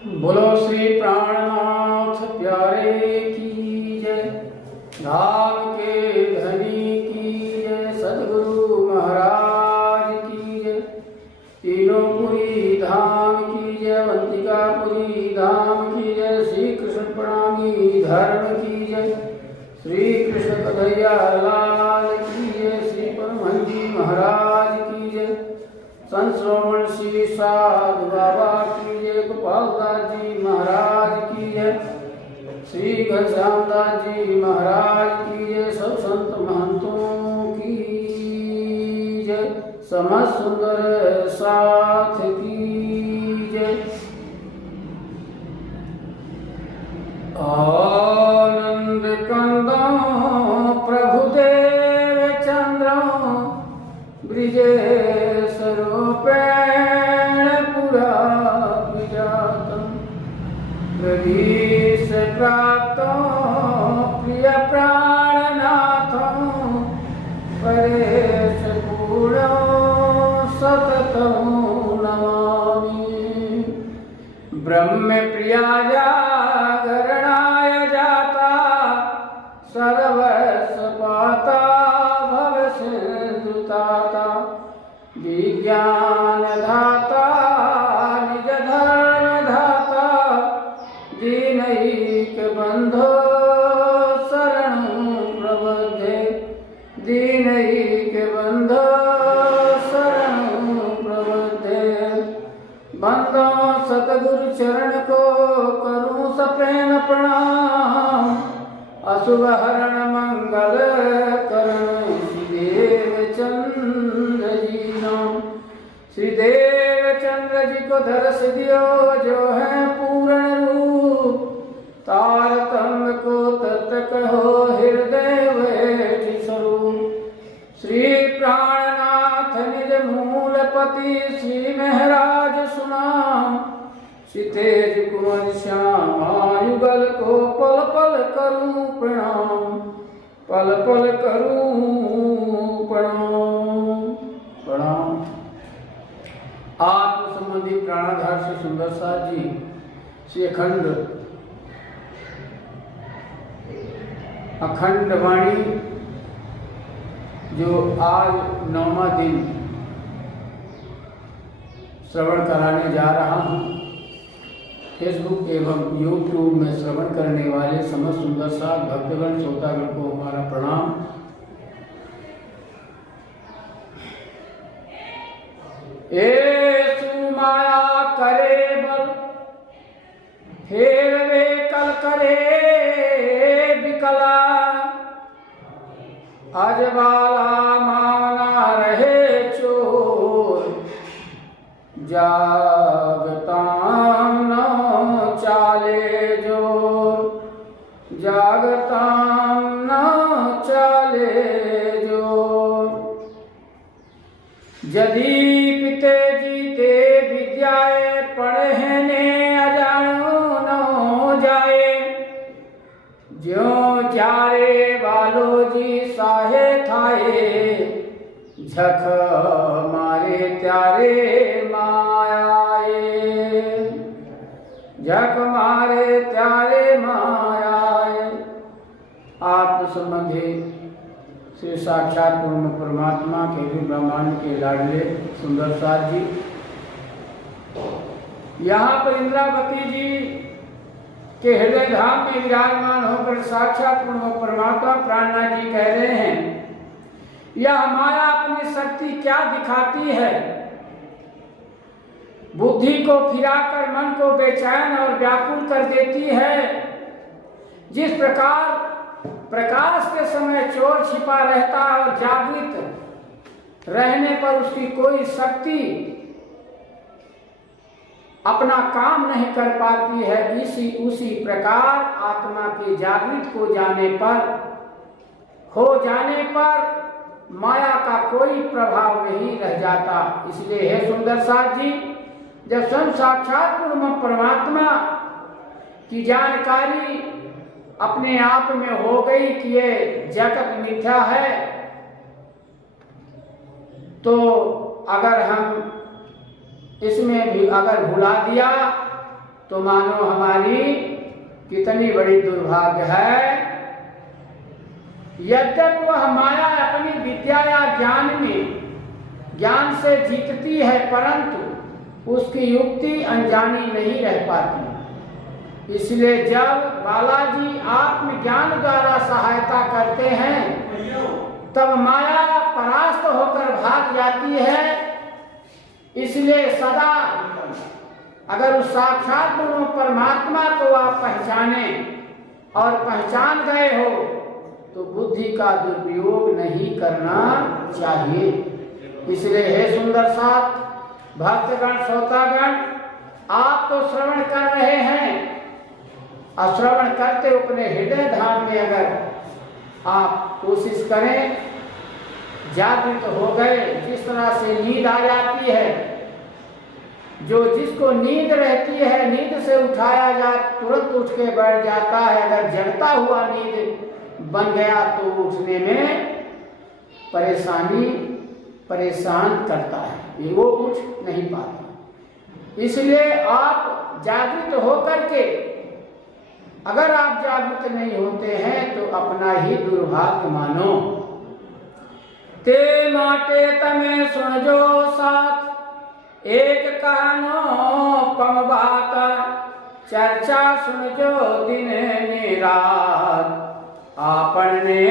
बोलो श्री प्राणनाथ प्यारे की जय, धाम के धनी की जय, सदगुरु महाराज की जय, तीनों पुरी धाम की जय, अवंतिकापुरी धाम की जय, श्री कृष्ण प्रणामी धर्म की जय, श्री कृष्ण कन्हैया लाल की जय, श्री परमहंस जी महाराज की जय, संत श्रवण श्री साधु बाबा की जय, गोपाल दास जी महाराज की जय, श्री घनश्याम दास जी महाराज की जय, सब संत महंतों की जय, समस्त सुंदर साथ की जय। आनंद कंदो प्रभुदेव चंद्रो ब्रिजेश रूपेण पुरा विजातम् प्रदीश प्राप्तो प्रिय प्राणनाथो परेश पूर्णो सततं नमामि। ब्रह्म प्रिया जागरणाय जाता सर्वस्वपाता भवसिन्धुताता विज्ञान धाता निज धर्म धाता दीनैक बंधो शरणं प्रबद्धे दीनैक बंधो शरणं प्रबद्धे। बंदो सतगुरु चरण को करूं सपैन प्रणाम, अशुभ हरण मंगल करण श्रीदेव चंद्र जी नाम। श्रीदेव चंद्र जी को दर्श दियो जो है पूर्ण रूप, तारतम्य को तत् कहो हृदय बैठ स्वरूप। श्री प्राणनाथ निज मूलपति श्री महराज सुनाम, तेज कुंवर श्याम युगल को पल पल करूं प्रणाम, पल पल करूं प्रणाम प्रणाम। आत्म संबंधी प्राणाधार से सुंदर साथ जी श्री अखंड वाणी जो आज 9वां दिन श्रवण कराने जा रहा हूँ। फेसबुक एवं यूट्यूब में श्रवण करने वाले समस्त सुंदर साथ भक्तगण श्रोतागण को हमारा प्रणाम। ए माया करे बल फेर वे कल करे विकला, अजवाला माना रहे चोर जागता न चाले जोर, जागता न चाले जोर। यदि पिते जीते विद्याए पढ़ने अजानो न जाए, ज्यों जारे वालो जी साहे थाए, झख मारे त्यारे मायाए, झक मारे त्यारे मायाए। आत्म संबंधी श्री साक्षात पूर्ण परमात्मा के भी ब्रह्मांड के लाडले सुंदर साथ जी यहाँ पर इंद्रावती जी के हृदय धाम में विराजमान होकर साक्षात पूर्ण परमात्मा प्राणनाथ जी कह रहे हैं, यह माया अपनी शक्ति क्या दिखाती है। बुद्धि को फिराकर मन को बेचैन और व्याकुल कर देती है। जिस प्रकार प्रकाश के समय चोर छिपा रहता है और जागृत रहने पर उसकी कोई शक्ति अपना काम नहीं कर पाती है, उसी प्रकार आत्मा के जागृत हो जाने पर माया का कोई प्रभाव नहीं रह जाता। इसलिए हे सुंदर साथ जी, जब स्वयं साक्षात पूर्ण परमात्मा की जानकारी अपने आप में हो गई कि ये जगत मिथ्या है, तो अगर हम इसमें भी अगर भुला दिया तो मानो हमारी कितनी बड़ी दुर्भाग्य है। यद्यपि वह माया अपनी विद्या या ज्ञान से जीतती है, परंतु उसकी युक्ति अनजानी नहीं रह पाती। इसलिए जब बालाजी आत्मज्ञान द्वारा सहायता करते हैं तब माया परास्त होकर भाग जाती है। इसलिए सदा अगर उस साक्षात गुरु परमात्मा को आप पहचाने और पहचान गए हो तो बुद्धि का दुरुपयोग नहीं करना चाहिए। इसलिए हे सुंदर साथ भक्तगण श्रोतागण, आप तो श्रवण कर रहे हैं, और श्रवण करते अपने हृदय धाम में अगर आप कोशिश करें, जागृत हो गए। जिस तरह से नींद आ जाती है, जो जिसको नींद रहती है, नींद से उठाया जा तुरंत उठ के बैठ जाता है। अगर जगता हुआ नींद बन गया तो उठने में परेशान करता है, वो उठ नहीं पाता। इसलिए आप जागृत होकर के, अगर आप जागृत नहीं होते हैं तो अपना ही दुर्भाग्य मानो। ते माटे तमे सुनजो साथ एक कहनो पम बात, चर्चा सुनजो दिन ने रात, आपन ने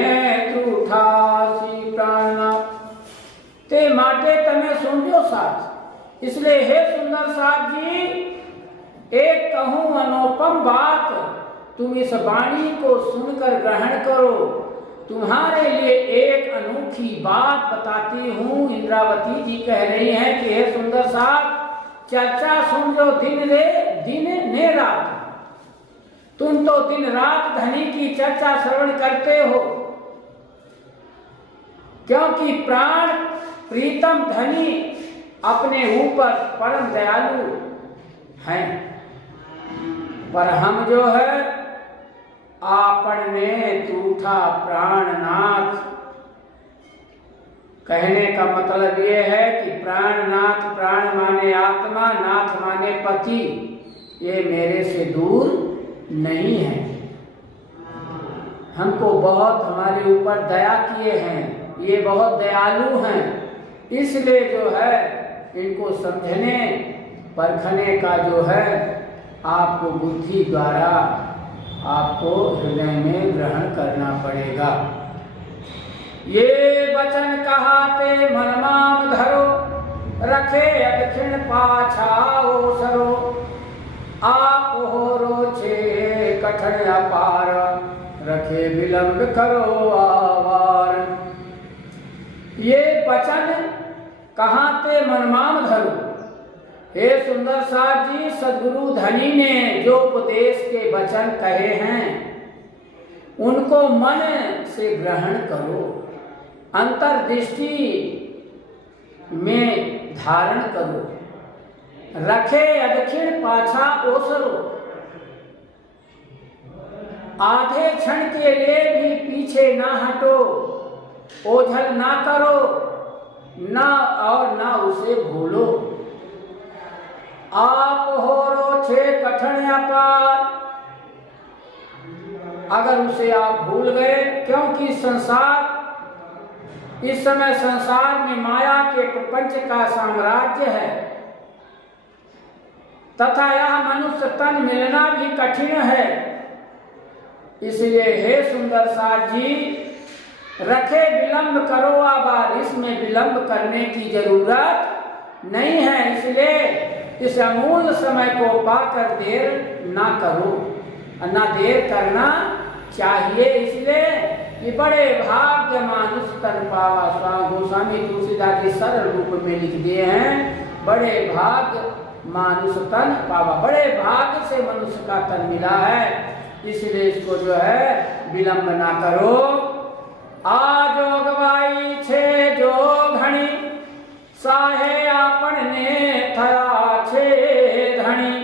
त्रूठा सी प्राणना। ते माटे तमे सुनजो साथ, इसलिए हे सुंदर साथ जी, एक कहूं अनुपम बात, तुम इस वाणी को सुनकर ग्रहण करो। तुम्हारे लिए एक अनोखी बात बताती हूँ। इंद्रावती जी कह रही हैं कि हे सुंदर साथ, चर्चा सुन जो दिन ने रात। तुम तो दिन रात धनी की चर्चा श्रवण करते हो, क्योंकि प्राण प्रीतम धनी अपने ऊपर परम दयालु हैं, पर हम जो है आपन ने टूटा प्राणनाथ। कहने का मतलब ये है कि प्राणनाथ, प्राण माने आत्मा, नाथ माने पति, ये मेरे से दूर नहीं है। हमको बहुत हमारे ऊपर दया किए हैं, ये बहुत दयालु हैं। इसलिए जो है इनको समझने परखने का जो है आपको बुद्धि द्वारा आपको हृदय में ग्रहण करना पड़ेगा। ये वचन कहाते मन माम धरो, रखे दक्षिण पाछाओ सरो, आप हो रोचे कठिन अपार, रखे विलंब करो आवार। ये वचन कहाते मन माम धरो। हे सुंदर साथ जी, सदगुरु धनी ने जो उपदेश के वचन कहे हैं उनको मन से ग्रहण करो, अंतर्दृष्टि में धारण करो। रखे दक्षिण पाछा ओसरो, आधे क्षण के लिए भी पीछे ना हटो, ओझल ना करो, ना और ना उसे भूलो। आप हो रोचे कठिन अपार, अगर उसे आप भूल गए, क्योंकि संसार इस समय संसार में माया के प्रपंच का साम्राज्य है, तथा यह मनुष्य तन मिलना भी कठिन है। इसलिए हे सुंदर साथ जी, रखे विलंब करो आबाद, इसमें विलंब करने की जरूरत नहीं है। इसलिए इस अमूल्य समय को पाकर देर ना करो, ना देर करना चाहिए। इसलिए ये बड़े भाग्य मानुष तन पावा, स्वामी गोस्वामी तुलसीदास जी सरल रूप में लिख दिए हैं, बड़े भाग्य मानुष तन पावा, बड़े भाग्य से मनुष्य का तन मिला है। इसलिए इसको जो है विलंब ना करो। आजो गवाई छे जो घणी, साहे आपन ने थया छे धनी,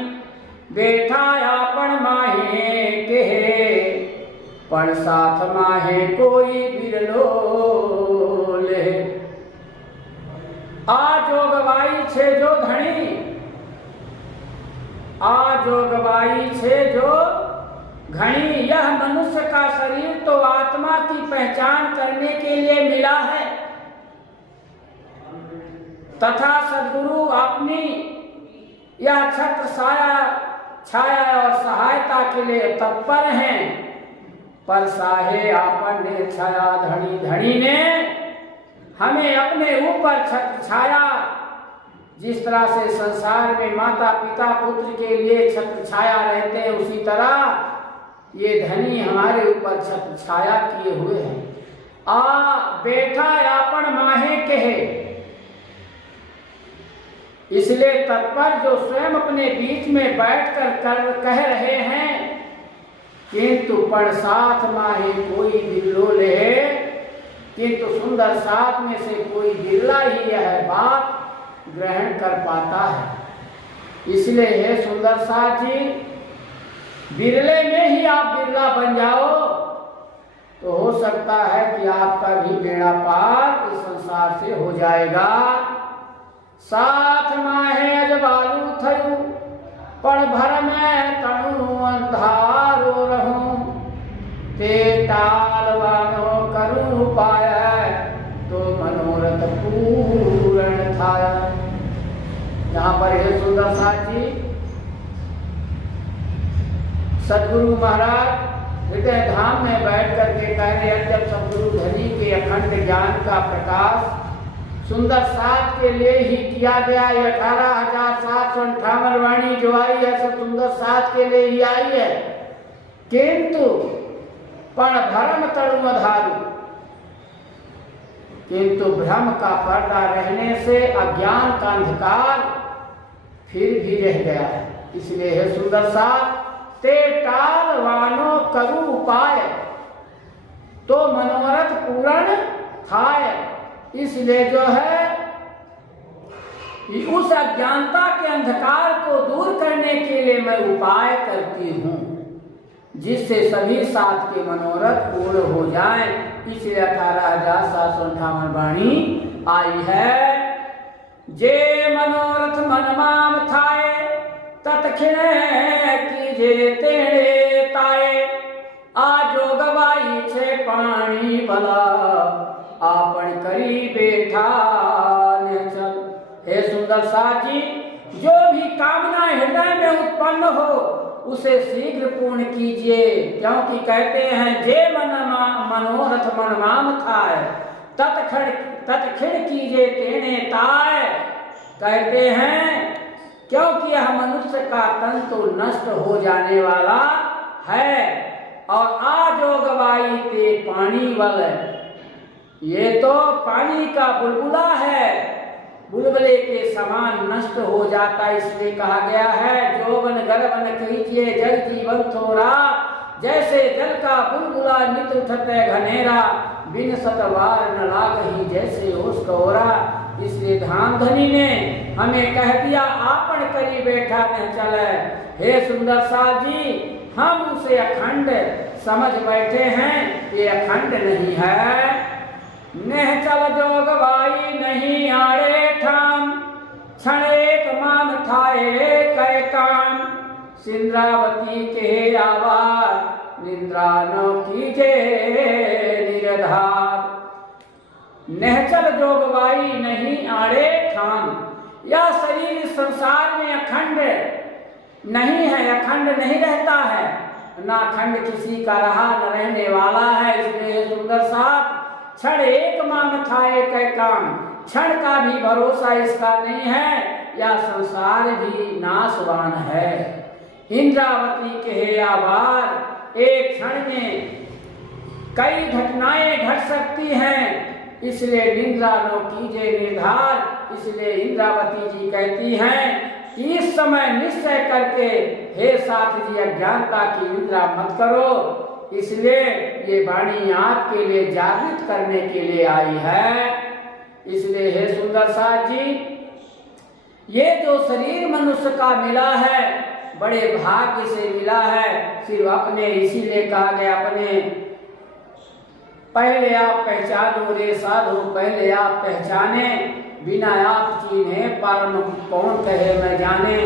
बेठा आपन माहे के, पण साथ माहे कोई बिरलो ले। आजो गवाई छे जो धनी, आ जोगवाई छे जो घनी, यह मनुष्य का शरीर तो आत्मा की पहचान करने के लिए मिला है तथा सद्गुरु अपनी यह छत्र छाया और सहायता के लिए तत्पर हैं। पर साहे आपन ने छाया धनी, धनी ने हमें अपने ऊपर छत्र छाया। जिस तरह से संसार में माता पिता पुत्र के लिए छत्र छाया रहते हैं, उसी तरह ये धनी हमारे ऊपर छत्र छाया किए हुए हैं। आ बेटा आपन माहे कहे, इसलिए तत्पर जो स्वयं अपने बीच में बैठकर कह रहे हैं, किंतु पण साथ माहे कोई बिरलो ले, किंतु सुंदर साथ में से कोई बिरला ही यह बात ग्रहण कर पाता है। इसलिए हे सुंदर साथ जी, बिरले में ही आप बिरला बन जाओ तो हो सकता है कि आपका भी बेड़ा पार इस संसार से हो जाएगा। साथ माहे अजबालू थयू, पण भर में तणु अंधारो रहूं, ते टालवानो करूं पाय, तो मनोरथ पूर्ण थाय। यहाँ पर हे सुंदर साथ जी, सदगुरु महाराज हृदय धाम में बैठ करके कह रहे हैं, जब सदगुरु धनी के अखंड ज्ञान का प्रकाश सुंदर साथ के लिए ही किया गया। 18,758 वाणी जो आई है सब सुंदर साथ के लिए ही आई है, किंतु पण भ्रम तणु अधारू, किंतु भ्रम का पर्दा रहने से अज्ञान का अंधकार फिर भी रह गया है। इसलिए है सुंदर साथ, ते टाल वानो करु उपाय, तो मनोरथ पूर्ण थाय। इसलिए जो है उस अज्ञानता के अंधकार को दूर करने के लिए मैं उपाय करती हूँ, जिससे सभी साथ के मनोरथ पूर्ण हो जाएं। इसलिए 18,758 वाणी आई है। जे मनोरथ मनमाम थाए, तत्क्षण कीजे तेणे ताए, आजो गवाई छे पानी भला, आपन करी बैठा चल। हे सुंदर साथ जी, जो भी कामना हृदय में उत्पन्न हो उसे शीघ्र पूर्ण कीजिए, क्योंकि कहते हैं जे मनोरथ मनमाम थाय, तत्क्षण कीजिए तेणे ताय। कहते हैं क्योंकि यह मनुष्य का तन तो नष्ट हो जाने वाला है, और आजो गवाई ते पानी वल, ये तो पानी का बुलबुला है, बुलबुले के समान नष्ट हो जाता। इसलिए कहा गया है, जोवन गर्भ न कीजिए जल जीवन थोड़ा, जैसे जल का बुलबुला नित उठते घनेरा, बिन सतवार न लागही जैसे उसका ओरा। इसलिए धाम धनी ने हमें कह दिया, आपन करी बैठा न चले। हे सुंदर साथ जी, हम उसे अखंड समझ बैठे हैं, ये अखंड नहीं है। नेह चल जोगवाई नहीं आड़े ठाम, क्षण एक मान थाए कै काम, सिंद्रावती के आवार निद्रा न कीजे निरधार। नेहचल जोगवाई नहीं आड़े ठाम, यह शरीर संसार में अखंड नहीं है, अखंड नहीं रहता है, ना अखंड किसी का रहा न रहने वाला है। इसलिए सुंदर साथ, क्षण एक माम थाए कै काम, क्षण का भी भरोसा इसका नहीं है, या संसार भी नाशवान है। इंद्रावती के आभार, एक क्षण में कई घटनाएं घट सकती हैं, इसलिए निंद्रा नो कीजे निर्धार। इसलिए इंद्रावती जी कहती हैं, इस समय निश्चय करके हे साथ जी अज्ञानता की निद्रा मत करो। इसलिए ये वाणी आपके लिए जागृत करने के लिए आई है। इसलिए हे सुंदर साथ जी, ये जो शरीर मनुष्य का मिला है बड़े भाग्य से मिला है। सिर्फ अपने, इसीलिए कहा गया अपने पहले आप पहचानो रे साधु, पहले आप पहचाने, बिना आप चिन्हे परम कौन कहे मैं जाने।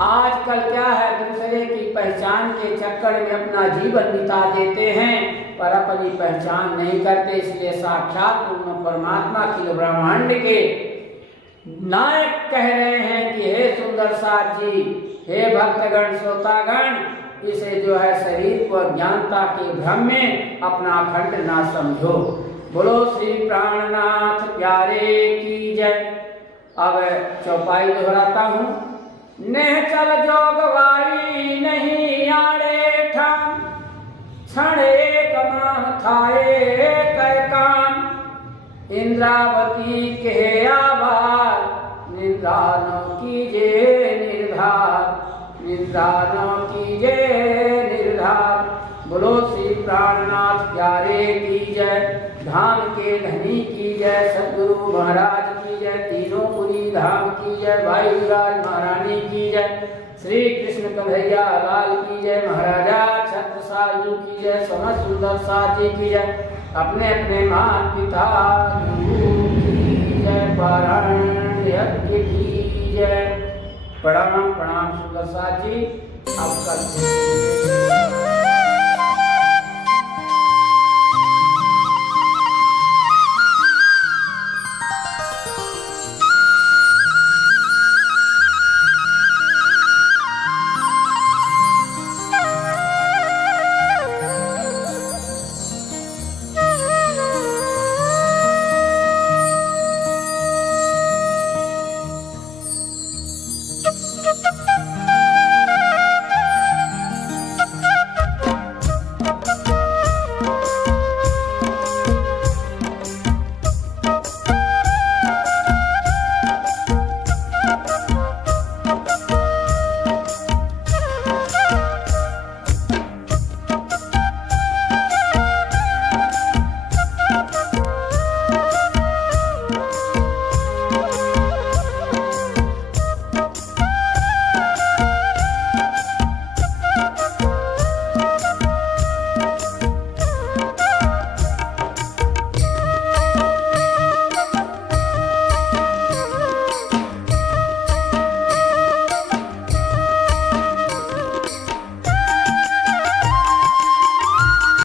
आजकल क्या है, दूसरे की पहचान के चक्कर में अपना जीवन बिता देते हैं पर अपनी पहचान नहीं करते। इसलिए साक्षात पूर्ण परमात्मा की ब्रह्मांड के नायक कह रहे हैं कि हे सुंदर साथ जी, हे भक्तगण श्रोतागण, इसे जो है शरीर को ज्ञानता के भ्रम में अपना खंड ना समझो। बोलो श्री प्राणनाथ प्यारे की जय। अब चौपाई दोहराता हूँ। नेह चल जोगवाई नहीं आड़े ठाम, छड़े कमान थाए कै काम, इंद्रावती के आभार, निंदा न कीजे निर्धार, निंदा न कीजे निर्धार। बोलो श्री प्राणनाथ प्यारे की जय, धाम के धनी की जय, सद्गुरु महाराज की जय, तीनों पुरी धाम की जय, भाई राज महारानी की जय, श्री कृष्ण कन्हैया लाल की जय, महाराजा छत्रसाल जी की जय, समस्त सुंदर साथ जी की जय, अपने अपने माता पिता गुरु की जय, पारायण यज्ञ की जय। प्रणाम प्रणाम सुंदर साथ जी। अब कल